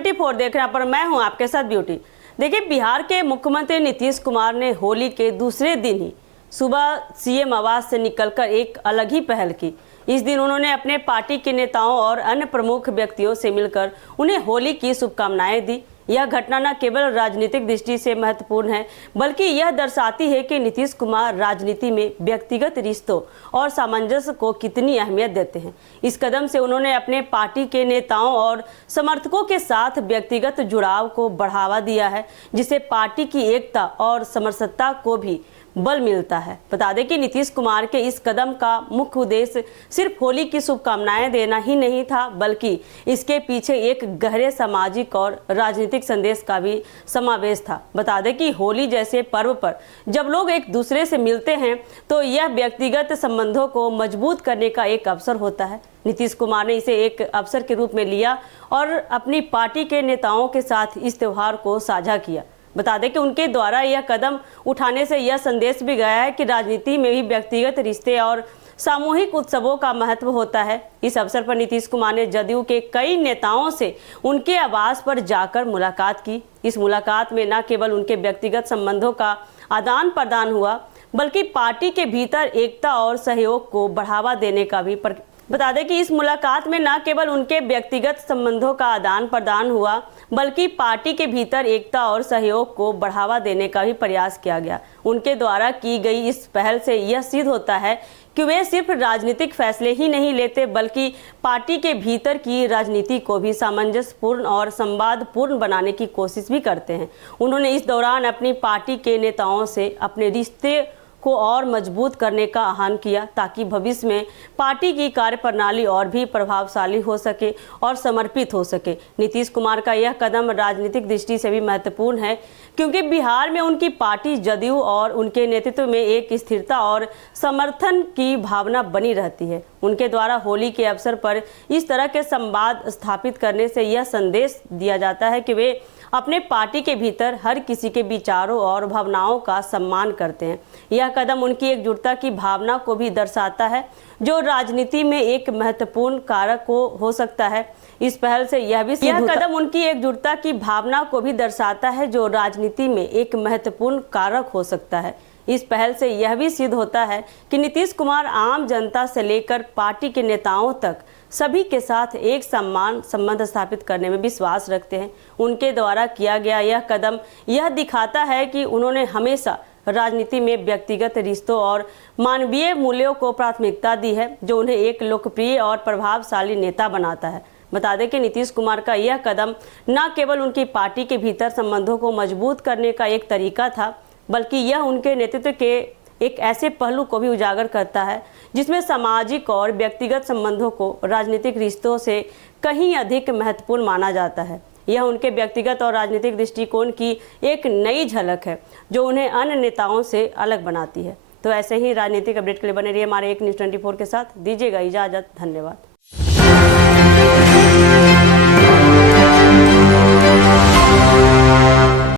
24 देख रहे हैं पर मैं हूं आपके साथ ब्यूटी। देखिए, बिहार के मुख्यमंत्री नीतीश कुमार ने होली के दूसरे दिन ही सुबह सीएम आवास से निकलकर एक अलग ही पहल की। इस दिन उन्होंने अपने पार्टी के नेताओं और अन्य प्रमुख व्यक्तियों से मिलकर उन्हें होली की शुभकामनाएं दी। यह घटना न केवल राजनीतिक दृष्टि से महत्वपूर्ण है, बल्कि यह दर्शाती है कि नीतीश कुमार राजनीति में व्यक्तिगत रिश्तों और सामंजस्य को कितनी अहमियत देते हैं। इस कदम से उन्होंने अपने पार्टी के नेताओं और समर्थकों के साथ व्यक्तिगत जुड़ाव को बढ़ावा दिया है, जिससे पार्टी की एकता और समरसता को भी बल मिलता है। बता दें कि नीतीश कुमार के इस कदम का मुख्य उद्देश्य सिर्फ होली की शुभकामनाएं देना ही नहीं था, बल्कि इसके पीछे एक गहरे सामाजिक और राजनीतिक संदेश का भी समावेश था। बता दें कि होली जैसे पर्व पर जब लोग एक दूसरे से मिलते हैं तो यह व्यक्तिगत संबंधों को मजबूत करने का एक अवसर होता है। नीतीश कुमार ने इसे एक अवसर के रूप में लिया और अपनी पार्टी के नेताओं के साथ इस त्यौहार को साझा किया। बता दें कि उनके द्वारा यह कदम उठाने से यह संदेश भी गया है कि राजनीति में भी व्यक्तिगत रिश्ते और सामूहिक उत्सवों का महत्व होता है। इस अवसर पर नीतीश कुमार ने जदयू के कई नेताओं से उनके आवास पर जाकर मुलाकात की। इस मुलाकात में न केवल उनके व्यक्तिगत संबंधों का आदान प्रदान हुआ, बल्कि पार्टी के भीतर एकता और सहयोग को बढ़ावा देने का भी बता दें कि इस मुलाकात में न केवल उनके व्यक्तिगत संबंधों का आदान प्रदान हुआ, बल्कि पार्टी के भीतर एकता और सहयोग को बढ़ावा देने का भी प्रयास किया गया। उनके द्वारा की गई इस पहल से यह सिद्ध होता है कि वे सिर्फ राजनीतिक फैसले ही नहीं लेते, बल्कि पार्टी के भीतर की राजनीति को भी सामंजस्यपूर्ण और संवादपूर्ण बनाने की कोशिश भी करते हैं। उन्होंने इस दौरान अपनी पार्टी के नेताओं से अपने रिश्ते को और मजबूत करने का आह्वान किया, ताकि भविष्य में पार्टी की कार्यप्रणाली और भी प्रभावशाली हो सके और समर्पित हो सके। नीतीश कुमार का यह कदम राजनीतिक दृष्टि से भी महत्वपूर्ण है, क्योंकि बिहार में उनकी पार्टी जदयू और उनके नेतृत्व में एक स्थिरता और समर्थन की भावना बनी रहती है। उनके द्वारा होली के अवसर पर इस तरह के संवाद स्थापित करने से यह संदेश दिया जाता है कि वे अपने पार्टी के भीतर हर किसी के विचारों और भावनाओं का सम्मान करते हैं। यह कदम उनकी एकजुटता की भावना को भी दर्शाता है, जो राजनीति में एक महत्वपूर्ण कारक हो सकता है। इस पहल से यह कदम उनकी एकजुटता की भावना को भी दर्शाता है, जो राजनीति में एक महत्वपूर्ण कारक हो सकता है। इस पहल से यह भी सिद्ध होता है कि नीतीश कुमार आम जनता से लेकर पार्टी के नेताओं तक सभी के साथ एक समान संबंध स्थापित करने में विश्वास रखते हैं। उनके द्वारा किया गया यह कदम यह दिखाता है कि उन्होंने हमेशा राजनीति में व्यक्तिगत रिश्तों और मानवीय मूल्यों को प्राथमिकता दी है, जो उन्हें एक लोकप्रिय और प्रभावशाली नेता बनाता है। बता दें कि नीतीश कुमार का यह कदम न केवल उनकी पार्टी के भीतर संबंधों को मजबूत करने का एक तरीका था, बल्कि यह उनके नेतृत्व के एक ऐसे पहलू को भी उजागर करता है जिसमें सामाजिक और व्यक्तिगत संबंधों को राजनीतिक रिश्तों से कहीं अधिक महत्वपूर्ण माना जाता है। यह उनके व्यक्तिगत और राजनीतिक दृष्टिकोण की एक नई झलक है, जो उन्हें अन्य नेताओं से अलग बनाती है। तो ऐसे ही राजनीतिक अपडेट के लिए बने रहिए हमारे एक न्यूज़ 24 के साथ। दीजिएगा इजाज़त। धन्यवाद।